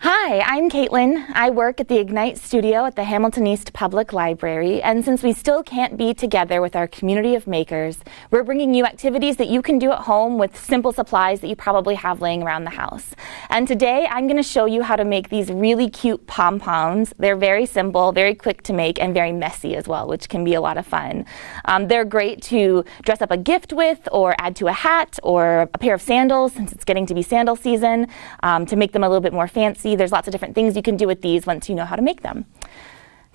Hi, I'm Caitlin. I work at the Ignite Studio at the Hamilton East Public Library, and since we still can't be together with our community of makers, we're bringing you activities that you can do at home with simple supplies that you probably have laying around the house. And today I'm going to show you how to make these really cute pom-poms. They're very simple, very quick to make, and very messy as well, which can be a lot of fun. They're great to dress up a gift with, or add to a hat, or a pair of sandals, since it's getting to be sandal season, to make them a little bit more fancy. There's lots of different things you can do with these once you know how to make them.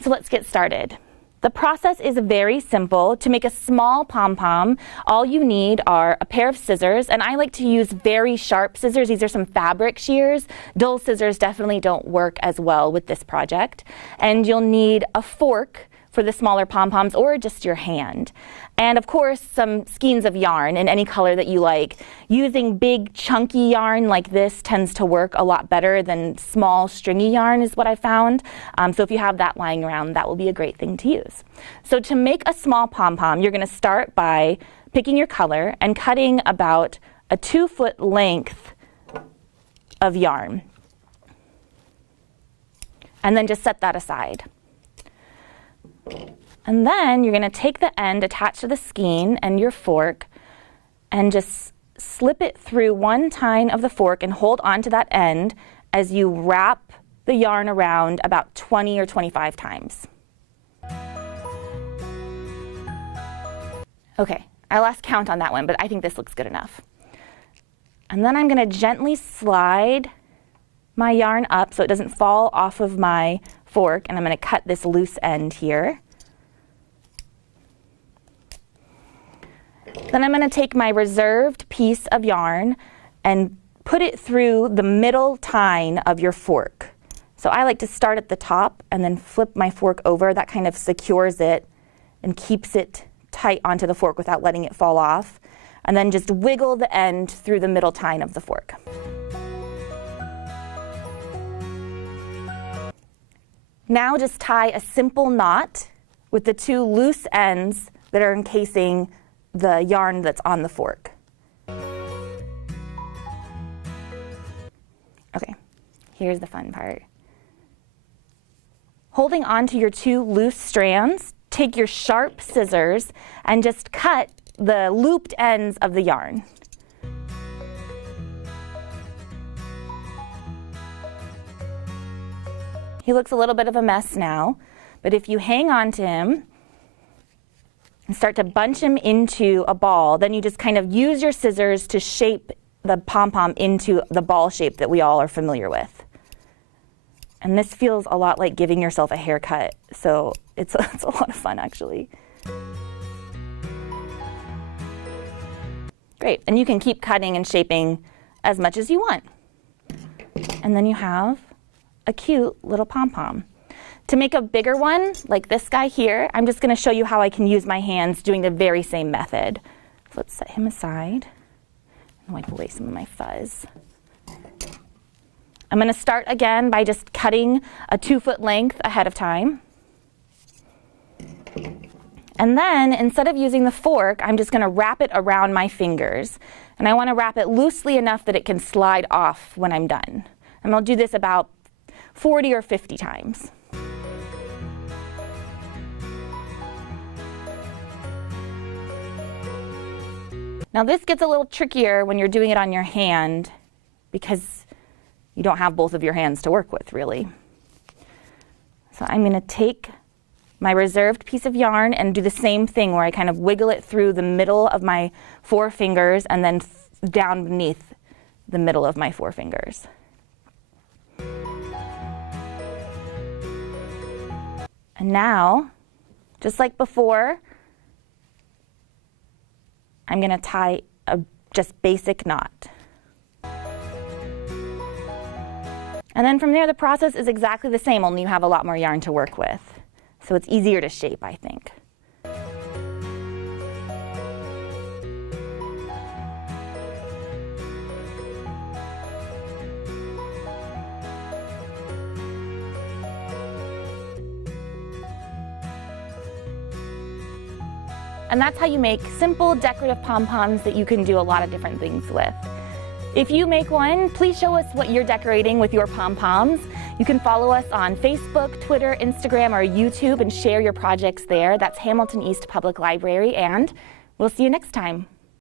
So let's get started. The process is very simple. To make a small pom-pom, all you need are a pair of scissors, and I like to use very sharp scissors. These are some fabric shears. Dull scissors definitely don't work as well with this project. And you'll need a fork for the smaller pom-poms, or just your hand. And of course, some skeins of yarn in any color that you like. Using big chunky yarn like this tends to work a lot better than small stringy yarn is what I found. So if you have that lying around, that will be a great thing to use. So to make a small pom-pom, you're going to start by picking your color and cutting about a 2-foot length of yarn. And then just set that aside. And then you're going to take the end attached to the skein and your fork and just slip it through one tine of the fork and hold on to that end as you wrap the yarn around about 20 or 25 times. Okay, I lost count on that one, but I think this looks good enough. And then I'm going to gently slide my yarn up so it doesn't fall off of my fork, and I'm going to cut this loose end here. Then I'm going to take my reserved piece of yarn and put it through the middle tine of your fork. So I like to start at the top and then flip my fork over. That kind of secures it and keeps it tight onto the fork without letting it fall off. And then just wiggle the end through the middle tine of the fork. Now just tie a simple knot with the two loose ends that are encasing the yarn that's on the fork. Okay, here's the fun part. Holding on to your two loose strands, take your sharp scissors and just cut the looped ends of the yarn. He looks a little bit of a mess now, but if you hang on to him and start to bunch him into a ball, then you just kind of use your scissors to shape the pom-pom into the ball shape that we all are familiar with. And this feels a lot like giving yourself a haircut, so it's a lot of fun actually. Great, and you can keep cutting and shaping as much as you want. And then you have a cute little pom-pom. To make a bigger one, like this guy here, I'm just going to show you how I can use my hands doing the very same method. So let's set him aside and wipe away some of my fuzz. I'm going to start again by just cutting a 2-foot length ahead of time. And then, instead of using the fork, I'm just going to wrap it around my fingers. And I want to wrap it loosely enough that it can slide off when I'm done. And I'll do this about 40 or 50 times. Now this gets a little trickier when you're doing it on your hand because you don't have both of your hands to work with, really. So I'm going to take my reserved piece of yarn and do the same thing where I kind of wiggle it through the middle of my 4 fingers and then down beneath the middle of my 4 fingers. And now, just like before, I'm going to tie a just basic knot. And then from there, the process is exactly the same, only you have a lot more yarn to work with. So it's easier to shape, I think. And that's how you make simple decorative pom-poms that you can do a lot of different things with. If you make one, please show us what you're decorating with your pom-poms. You can follow us on Facebook, Twitter, Instagram, or YouTube and share your projects there. That's Hamilton East Public Library, and we'll see you next time.